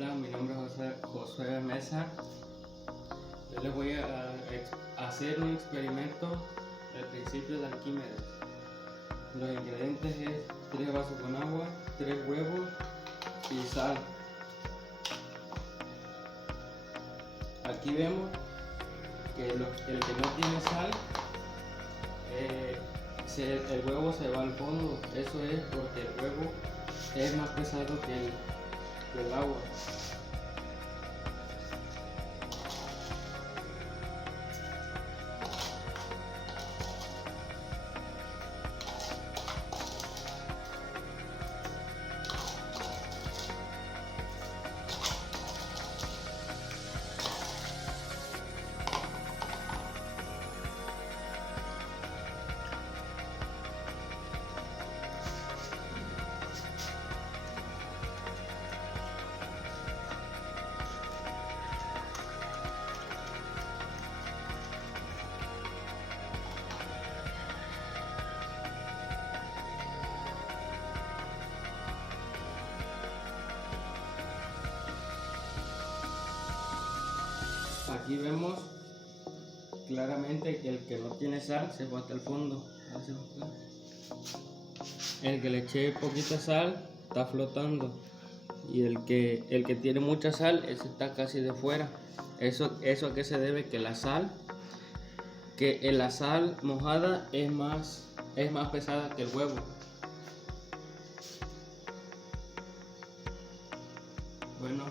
Hola, mi nombre es Josué Mesa. Yo les voy a hacer un experimento del principio de Arquímedes. Los ingredientes es 3 vasos con agua, 3 huevos y sal. Aquí vemos que el que no tiene sal, el huevo se va al fondo. Eso es porque el huevo es más pesado que el agua. Aquí vemos claramente que el que no tiene sal se va hasta el fondo. El que le eché poquita sal está flotando, y el que tiene mucha sal, ese está casi de fuera. ¿Eso a qué se debe? Que la sal mojada es más pesada que el huevo. Bueno,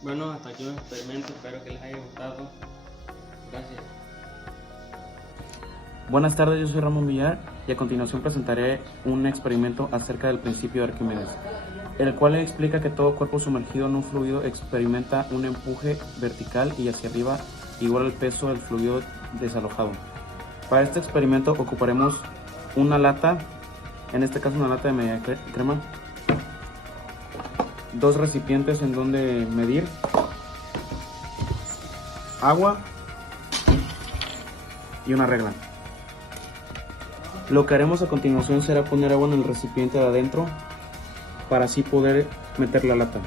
Bueno, hasta aquí los experimentos, espero que les haya gustado. Gracias. Buenas tardes, yo soy Ramón Villar y a continuación presentaré un experimento acerca del principio de Arquímedes, el cual explica que todo cuerpo sumergido en un fluido experimenta un empuje vertical y hacia arriba igual al peso del fluido desalojado. Para este experimento ocuparemos una lata, en este caso una lata de media crema, 2 recipientes en donde medir, agua y una regla. Lo que haremos a continuación será poner agua en el recipiente de adentro para así poder meter la lata.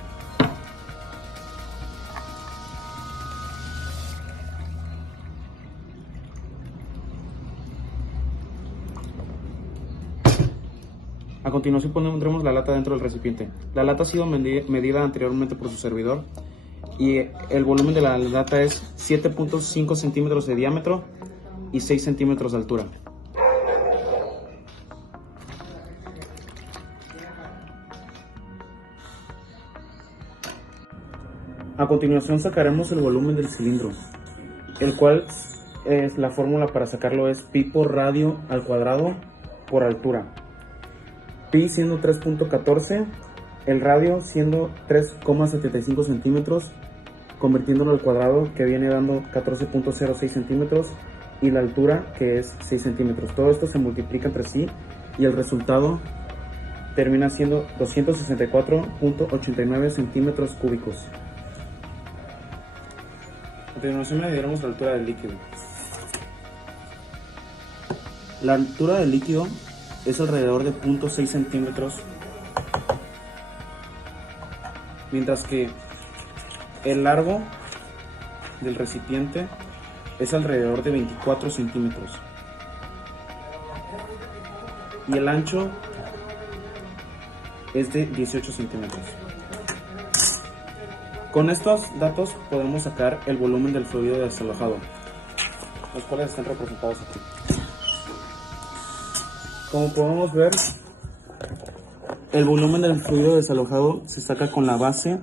A continuación pondremos la lata dentro del recipiente. La lata ha sido medida anteriormente por su servidor y el volumen de la lata es 7.5 centímetros de diámetro y 6 centímetros de altura. A continuación sacaremos el volumen del cilindro, el cual es la fórmula para sacarlo es pi por radio al cuadrado por altura. Pi siendo 3.14, el radio siendo 3,75 centímetros, convirtiéndolo al cuadrado que viene dando 14.06 centímetros y la altura que es 6 centímetros. Todo esto se multiplica entre sí y el resultado termina siendo 264.89 centímetros cúbicos. A continuación mediremos la altura del líquido. La altura del líquido es alrededor de 0.6 centímetros, mientras que el largo del recipiente es alrededor de 24 centímetros y el ancho es de 18 centímetros. Con estos datos podemos sacar el volumen del fluido desalojado, los cuales están representados aquí. Como podemos ver, el volumen del fluido desalojado se saca con la base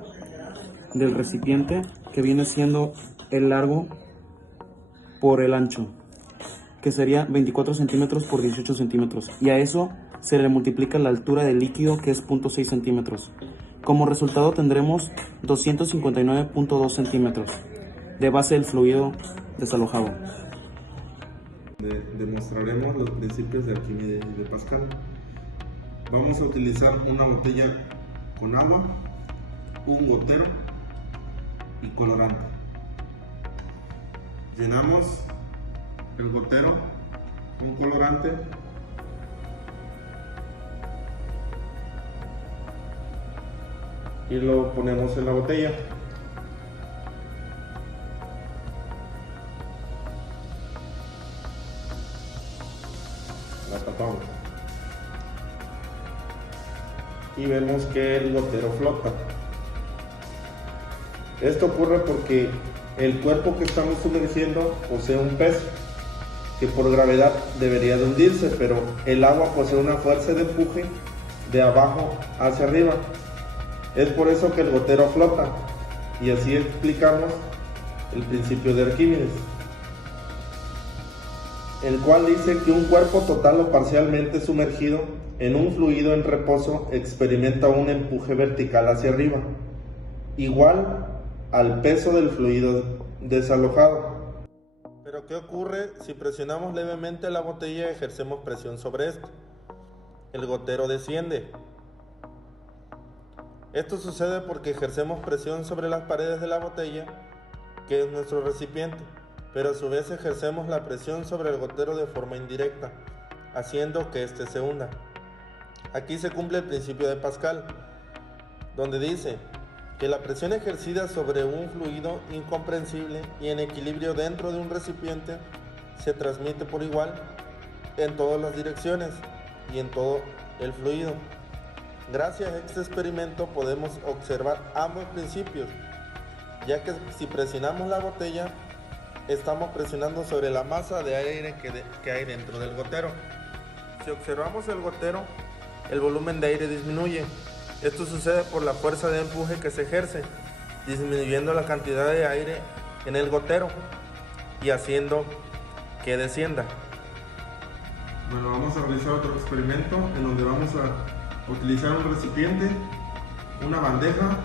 del recipiente, que viene siendo el largo por el ancho, que sería 24 centímetros por 18 centímetros, y a eso se le multiplica la altura del líquido, que es 0.6 centímetros. Como resultado tendremos 259.2 centímetros de base del fluido desalojado. Demostraremos los principios de Arquímedes y de Pascal. Vamos a utilizar una botella con agua, un gotero y colorante. Llenamos el gotero con colorante y lo ponemos en la botella. La tapamos y vemos que el gotero flota. Esto ocurre porque el cuerpo que estamos sumergiendo posee un peso que por gravedad debería de hundirse, pero el agua posee una fuerza de empuje de abajo hacia arriba. Es por eso que el gotero flota, y así explicamos el principio de Arquímedes, el cual dice que un cuerpo total o parcialmente sumergido en un fluido en reposo experimenta un empuje vertical hacia arriba, igual al peso del fluido desalojado. Pero ¿qué ocurre si presionamos levemente la botella y ejercemos presión sobre esto? El gotero desciende. Esto sucede porque ejercemos presión sobre las paredes de la botella, que es nuestro recipiente, pero a su vez ejercemos la presión sobre el gotero de forma indirecta, haciendo que éste se hunda. Aquí se cumple el principio de Pascal, donde dice que la presión ejercida sobre un fluido incomprensible y en equilibrio dentro de un recipiente se transmite por igual en todas las direcciones y en todo el fluido. Gracias a este experimento podemos observar ambos principios, ya que si presionamos la botella, estamos presionando sobre la masa de aire que hay dentro del gotero. Si observamos el gotero, el volumen de aire disminuye. Esto sucede por la fuerza de empuje que se ejerce, disminuyendo la cantidad de aire en el gotero y haciendo que descienda. Bueno, vamos a realizar otro experimento en donde vamos a utilizar un recipiente, una bandeja.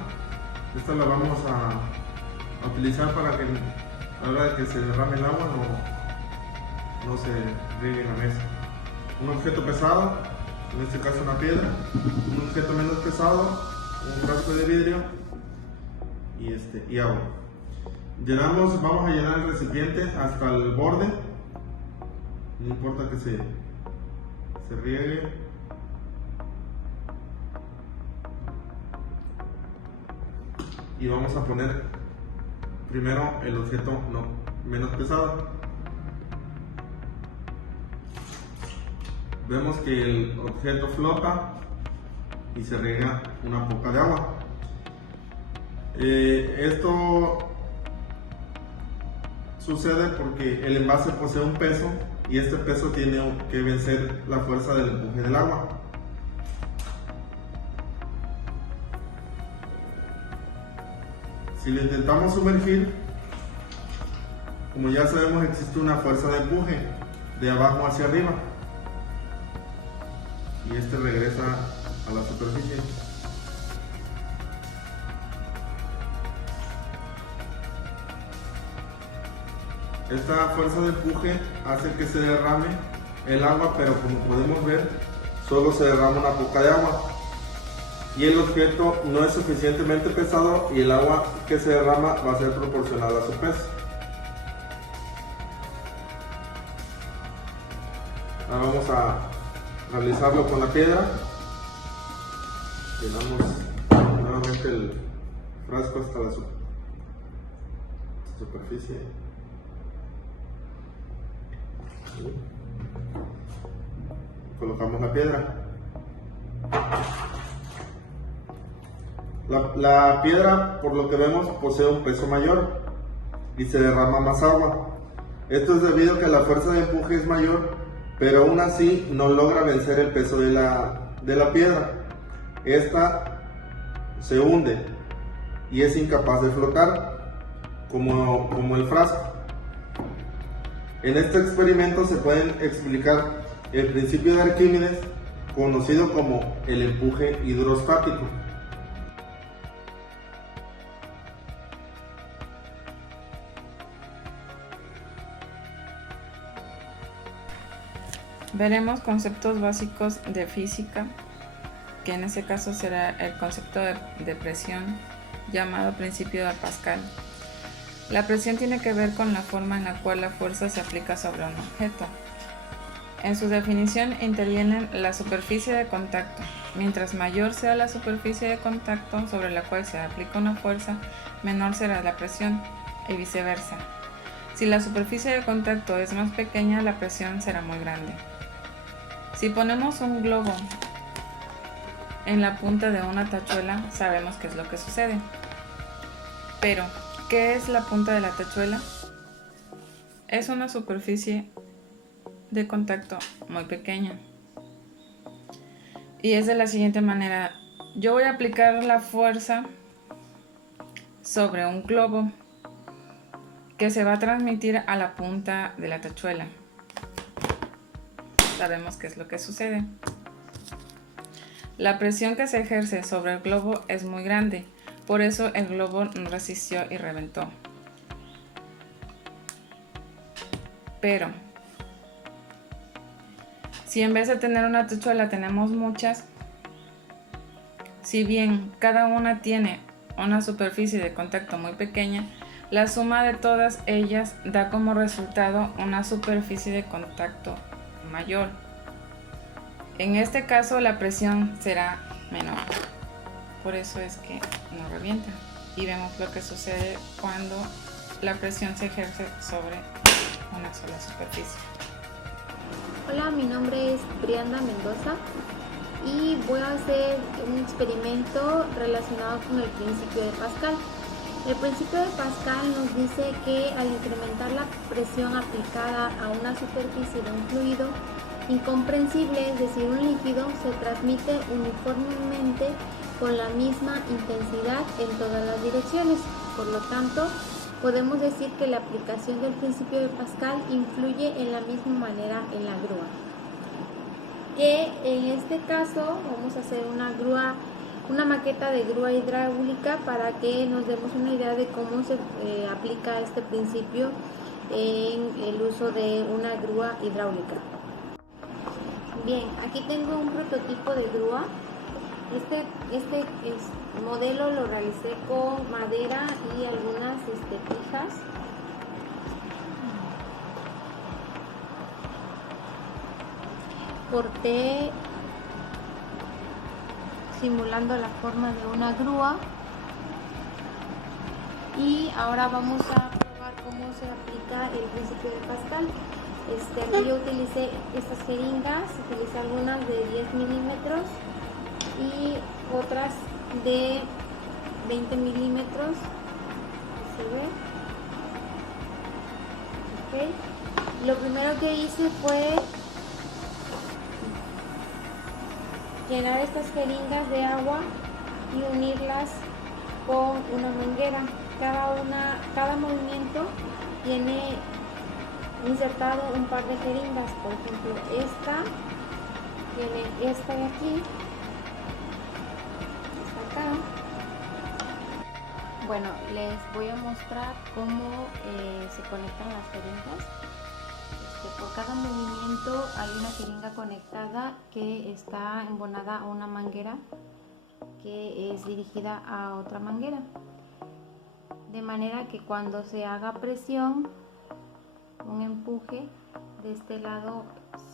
Esta la vamos a utilizar para que a la hora de que se derrame el agua no se riegue en la mesa. Un objeto pesado, en este caso una piedra, un objeto menos pesado, un frasco de vidrio y agua. Vamos a llenar el recipiente hasta el borde, no importa que se riegue. Y vamos a poner primero el objeto menos pesado. Vemos que el objeto flota y se riega una poca de agua. Esto sucede porque el envase posee un peso y este peso tiene que vencer la fuerza del empuje del agua. Si lo intentamos sumergir, como ya sabemos, existe una fuerza de empuje de abajo hacia arriba y este regresa a la superficie. Esta fuerza de empuje hace que se derrame el agua, pero como podemos ver, solo se derrama una poca de agua y el objeto no es suficientemente pesado y el agua que se derrama va a ser proporcional a su peso. Ahora vamos a realizarlo con la piedra. Llenamos nuevamente el frasco hasta la superficie. Colocamos la piedra. La piedra, por lo que vemos, posee un peso mayor y se derrama más agua. Esto es debido a que la fuerza de empuje es mayor, pero aún así no logra vencer el peso de la piedra. Esta se hunde y es incapaz de flotar, como el frasco. En este experimento se pueden explicar el principio de Arquímedes, conocido como el empuje hidrostático. Veremos conceptos básicos de física, que en este caso será el concepto de presión llamado principio de Pascal. La presión tiene que ver con la forma en la cual la fuerza se aplica sobre un objeto. En su definición intervienen la superficie de contacto. Mientras mayor sea la superficie de contacto sobre la cual se aplica una fuerza, menor será la presión, y viceversa. Si la superficie de contacto es más pequeña, la presión será muy grande. Si ponemos un globo en la punta de una tachuela, sabemos qué es lo que sucede. Pero, ¿qué es la punta de la tachuela? Es una superficie de contacto muy pequeña. Y es de la siguiente manera. Yo voy a aplicar la fuerza sobre un globo que se va a transmitir a la punta de la tachuela. Sabemos qué es lo que sucede. La presión que se ejerce sobre el globo es muy grande, por eso el globo no resistió y reventó. Pero, si en vez de tener una tachuela tenemos muchas, si bien cada una tiene una superficie de contacto muy pequeña, la suma de todas ellas da como resultado una superficie de contacto mayor. En este caso la presión será menor, por eso es que no revienta. Y vemos lo que sucede cuando la presión se ejerce sobre una sola superficie. Hola, mi nombre es Brianda Mendoza y voy a hacer un experimento relacionado con el principio de Pascal. El principio de Pascal nos dice que al incrementar la presión aplicada a una superficie de un fluido incomprensible, es decir, un líquido, se transmite uniformemente con la misma intensidad en todas las direcciones. Por lo tanto, podemos decir que la aplicación del principio de Pascal influye en la misma manera en la grúa. Que en este caso vamos a hacer una maqueta de grúa hidráulica para que nos demos una idea de cómo se aplica este principio en el uso de una grúa hidráulica. Bien, aquí tengo un prototipo de grúa. Este modelo lo realicé con madera y algunas pijas. Corté simulando la forma de una grúa y ahora vamos a probar cómo se aplica el principio de Pascal. Aquí yo utilicé estas jeringas, utilicé algunas de 10 milímetros y otras de 20 milímetros. ¿Se ve? Okay. Lo primero que hice fue llenar estas jeringas de agua y unirlas con una manguera. Cada movimiento tiene insertado un par de jeringas. Por ejemplo, esta tiene esta de aquí, esta acá. Bueno, les voy a mostrar cómo se conectan las jeringas. Por cada movimiento hay una jeringa conectada que está embonada a una manguera que es dirigida a otra manguera, de manera que cuando se haga presión, un empuje, de este lado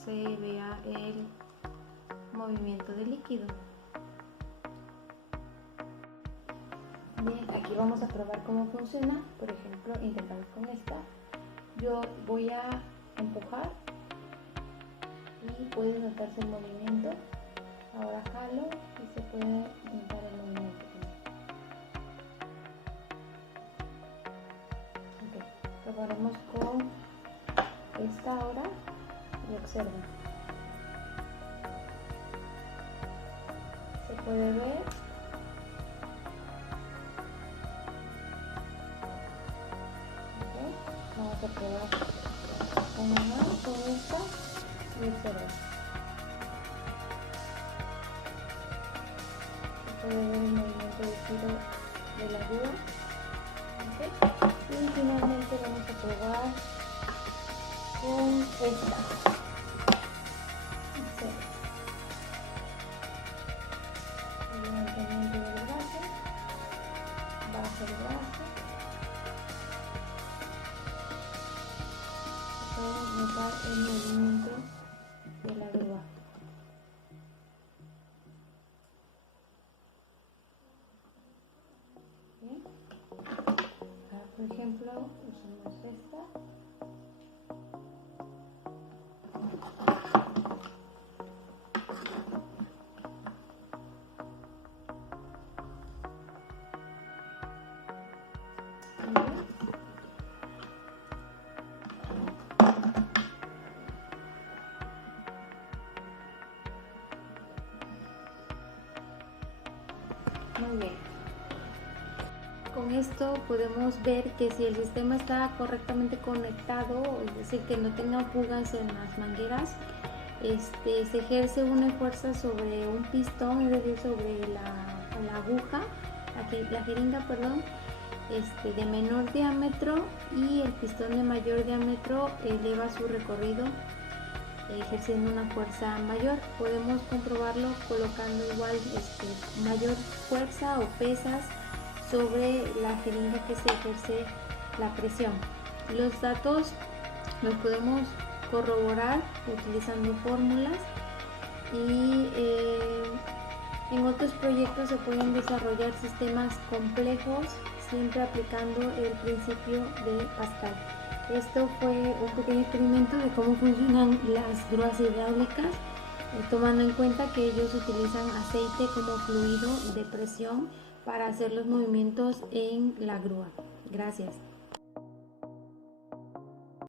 se vea el movimiento del líquido. Bien, aquí vamos a probar cómo funciona. Por ejemplo, intentamos con esta. Yo voy a empujar y puede notarse el movimiento. Ahora jalo y se puede notar el movimiento. Okay. Probaremos con esta ahora y observen. Se puede ver. Okay. Vamos a probar con esta y observen. Se puede ver el movimiento de giro de la grúa. Okay. Y finalmente vamos a probar con esta. El levantamiento del brazo, bajo el brazo el movimiento de la grúa. Bien. Ahora, por ejemplo, usamos esta. Muy bien. Con esto podemos ver que si el sistema está correctamente conectado, es decir, que no tenga fugas en las mangueras, se ejerce una fuerza sobre un pistón, es decir, sobre la aguja, la jeringa, perdón, de menor diámetro, y el pistón de mayor diámetro eleva su recorrido ejerciendo una fuerza mayor. Podemos comprobarlo colocando igual mayor fuerza o pesas sobre la jeringa que se ejerce la presión. Los datos los podemos corroborar utilizando fórmulas, y en otros proyectos se pueden desarrollar sistemas complejos siempre aplicando el principio de Pascal. Esto fue un pequeño experimento de cómo funcionan las grúas hidráulicas, tomando en cuenta que ellos utilizan aceite como fluido de presión para hacer los movimientos en la grúa. Gracias.